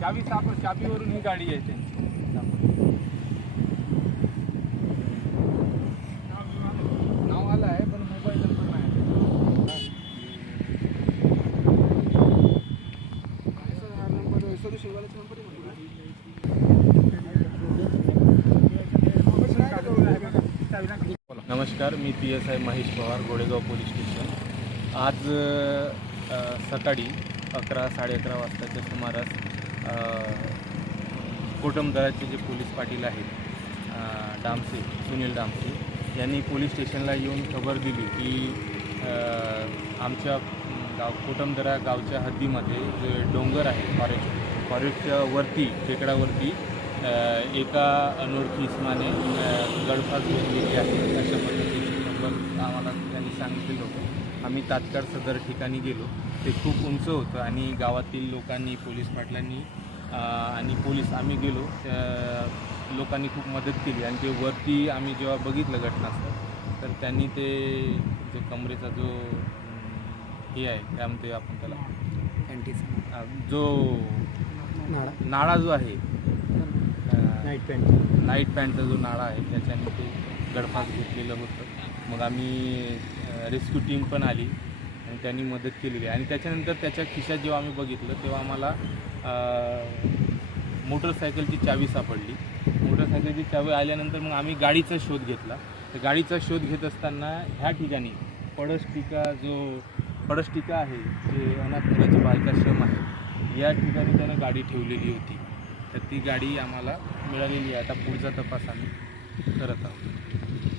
चावी सापड चावीवरून ही गाडी येते नाव आलं आहे पण मोबाईल नंबर नाही आला. नमस्कार मी P S I Mahesh Pawar Godegaon police station आज सकाळी अकरा साडे अकरा वाजताच्या सुमारास अ, कोटमदराचे जे पोलीस पाटील आहेत डामसे सुनील डामसे यांनी पोलीस स्टेशनला येऊन खबर दिली की आमच्या गाव कोटमदरा गावच्या हद्दीमध्ये जे डोंगर आहे फॉरेस्ट फॉरेस्टच्या वरती टेकडावरती एका अनोळखी इसमाने अ, गळफास घेतलेली आहे. अशा पद्धतीने खबर आम्हाला त्यांनी सांगितलेलं होतं. आम्ही तात्काळ सदर ठिकाणी गेलो. ते खूप उंच होतं आणि गावातील लोकांनी पोलीस पाटलांनी आणि पोलीस आम्ही गेलो. लोकांनी खूप मदत केली आणि ते वरती आम्ही जेव्हा बघितलं घटनास्थळ तर त्यांनी ते जो कमरेचा जो हे आहे काय म्हणते आपण त्याला? जो नाळा. जो आहे नाईट पॅन्ट नाईट पॅन्टचा जो नाळा आहे त्याच्याने ते गडफास घेतलेलं होतं. मग आम्ही रेस्क्यू टीम पण आली आणि त्यांनी मदत केलेली आहे. आणि त्याच्यानंतर त्याच्या खिशात जेव्हा आम्ही बघितलं तेव्हा आम्हाला मोटरसायकलची चावी सापडली. मोटरसायकलची चावी आल्यानंतर मग आम्ही गाडीचा शोध घेतला. तर गाडीचा शोध घेत असताना ह्या ठिकाणी पडसटिका जो पडसटिका आहे जे अनाथ मुलाचे बालकाश्रम आहे या ठिकाणी त्यानं गाडी ठेवलेली होती. तर ती गाडी आम्हाला मिळालेली आहे. आता पुढचा तपास आम्ही करत आहोत.